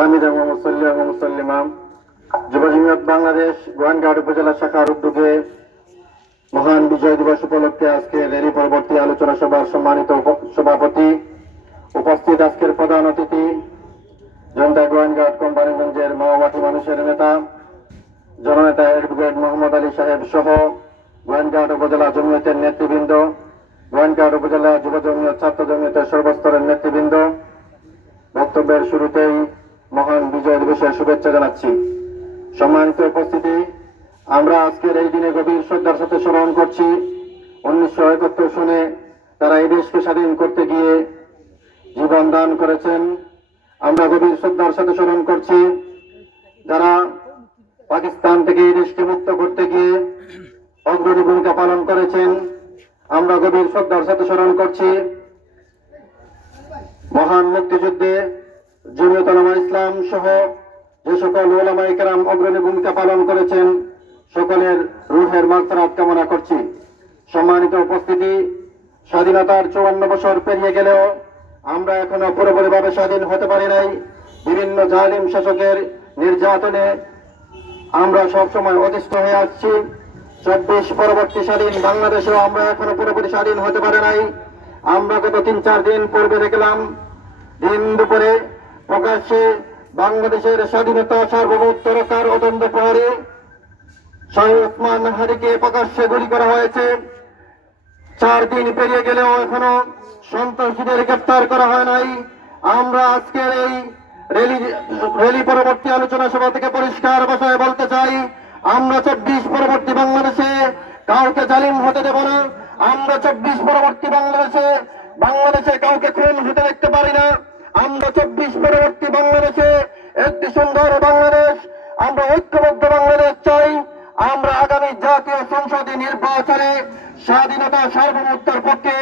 হামিদ মুসল্লি এবং মুসল্লিমা, যুব বাংলাদেশ, গোয়ানঘাট উপজেলা শাখার উদ্যোগে মহান বিজয় দিবস উপলক্ষে আজকে র্যালি পরবর্তী আলোচনা সভার সম্মানিত সভাপতি উপস্থিত আজকের প্রধান অতিথি, জনতা গোয়ানঘাট কোম্পানিগঞ্জের মাওবাদী মানুষের নেতা, জননেতা অ্যাডভোকেট মোহাম্মদ আলী সাহেব সহ গোয়ানঘাট উপজেলা জমিয়তের নেতৃবৃন্দ, গোয়ানঘাট উপজেলা যুব জমিয়ত, ছাত্র জমিয়তের সর্বস্তরের নেতৃবৃন্দ। বক্তব্যের শুরুতেই মহান বিজয় দিবসের শুভেচ্ছা জানাচ্ছি। সম্মানিত উপস্থিতি, আমরা আজকের এই দিনে গভীর শ্রদ্ধার সাথে স্মরণ করছি, উনিশশো একাত্তর সনে তারা এই দেশকে স্বাধীন করতে গিয়ে জীবন দান করেছেন। আমরা গভীর শ্রদ্ধার সাথে স্মরণ করছি, যারা পাকিস্তান থেকে এই দেশকে মুক্ত করতে গিয়ে অগ্রণী ভূমিকা পালন করেছেন, আমরা গভীর শ্রদ্ধার সাথে স্মরণ করছি। মহান মুক্তিযুদ্ধে সহ যে সকল ওলামা ইকরাম অগ্রণী ভূমিকা পালন করেছেন, সকলের রুহের মাত্রাত কামনা করছি। সম্মানিত উপস্থিতি, স্বাধীনতার চুয়ান্ন বছর পেরিয়ে গেলেও আমরা এখনও পুরোপুরিভাবে স্বাধীন হতে পারি নাই। বিভিন্ন জালিম শাসকের নির্যাতনে আমরা সবসময় অতিষ্ঠ হয়ে আসছি। চব্বিশ পরবর্তী স্বাধীন বাংলাদেশেও আমরা এখনও পুরোপুরি স্বাধীন হতে পারে নাই। আমরা গত তিন চার দিন পূর্বে দেখলাম, দিন দুপুরে প্রকাশ্যে বাংলাদেশের স্বাধীনতা সার্বভৌমত্ব রক্ষার অদন্ত প্রহরী শাহী ওসমান হারিকে প্রকাশ্যে গুলি করা হয়েছে। চার দিন পেরিয়ে গেলেও এখনও সন্ত্রাসীদের গ্রেপ্তার করা হয় নাই। আমরা আজকের এই রেলি রেলি পরবর্তী আলোচনা সভা থেকে পরিষ্কার ভাষায় বলতে চাই, আমরা চব্বিশ পরবর্তী বাংলাদেশে কাউকে জালিম হতে দেব না। আমরা চব্বিশ পরবর্তী বাংলাদেশে বাংলাদেশে কাউকে খুন হতে দেখতে পারি না। আমরা একটি সুন্দর বাংলাদেশ। আমরা ঐক্যবদ্ধ বাংলাদেশ চাই। আমরা আগামী জাতীয় সংসদে নির্বাচনে স্বাধীনতা সার্বভৌমত্বের পক্ষে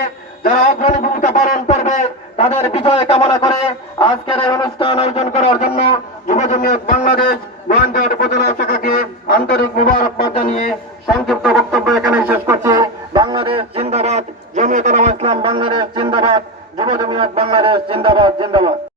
যারা অগ্রণী ভূমিকা পালন করবে, তাদের বিজয় কামনা করে আজকের এই অনুষ্ঠান আয়োজন করার জন্য যুব জমিয়ত বাংলাদেশ গোয়ানঘাট উপজেলা শাখাকে আন্তরিক মুবারকবাদ জানিয়ে সংক্ষিপ্ত বক্তব্য এখানে শেষ করছে। বাংলাদেশ জিন্দাবাদ জমিয়ত ইসলাম বাংলাদেশ জিন্দাবাদ যুব জমিয়ত বাংলাদেশ জিন্দাবাদ জিন্দাবাদ।